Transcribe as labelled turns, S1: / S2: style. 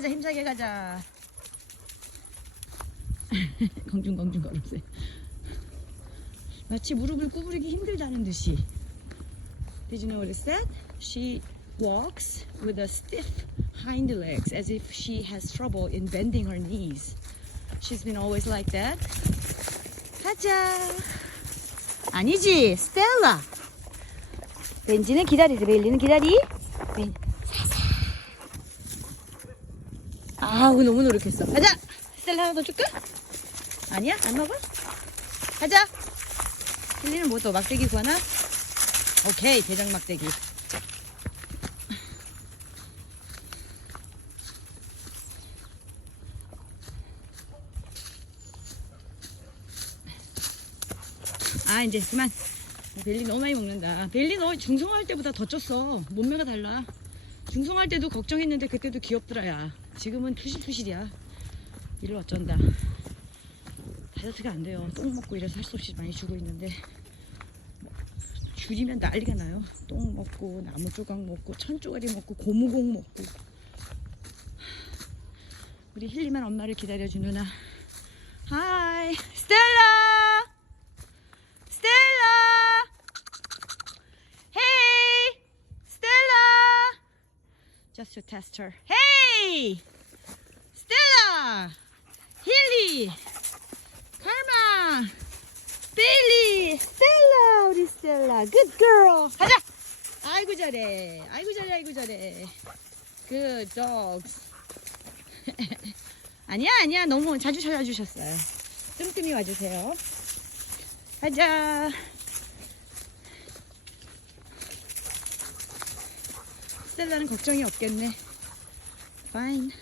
S1: 가자 힘차게 가자 공중공중 걸었어요 마치 무릎을 구부리기 힘들다는 듯이 Did you notice that? She walks with a stiff hind legs as if she has trouble in bending her knees. She's been always like that. 가자. 아니지, 스텔라. 벤지는 기다리지, 벨리는 기다리. 벤, 아우, 너무 노력했어. 가자! 스텔라 하나 더 줄까? 아니야? 안 먹어? 가자! 벨리는 뭐 또 막대기 구하나? 오케이, 대장 막대기. 아, 이제 그만. 벨리 너무 많이 먹는다. 벨리 너 중성화할 때보다 더 쪘어. 몸매가 달라. 중성화할 때도 걱정했는데 그때도 귀엽더라, 야. 지금은 푸실푸실이야. 이를 어쩐다. 다이어트가 안 돼요. 똥 먹고 이래서 할 수 없이 많이 주고 있는데. 줄이면 난리가 나요. 똥 먹고, 나무 조각 먹고, 천 쪼가리 먹고, 고무공 먹고. 우리 힐리만 엄마를 기다려준 누나. 하이, 스텔라! 스텔라! Hey! Stella! Just Hey! Stella! Hilly! Karma! Billy! Stella! 우리 스텔라. Good girl! 가자! 아이고 잘해. 아이고 잘해. 아이고 잘해. Good dogs. 아니야 아니야 너무 자주 찾아주셨어요. 뜸뜸이 와주세요. 가자. 스텔라는 걱정이 없겠네. Fine.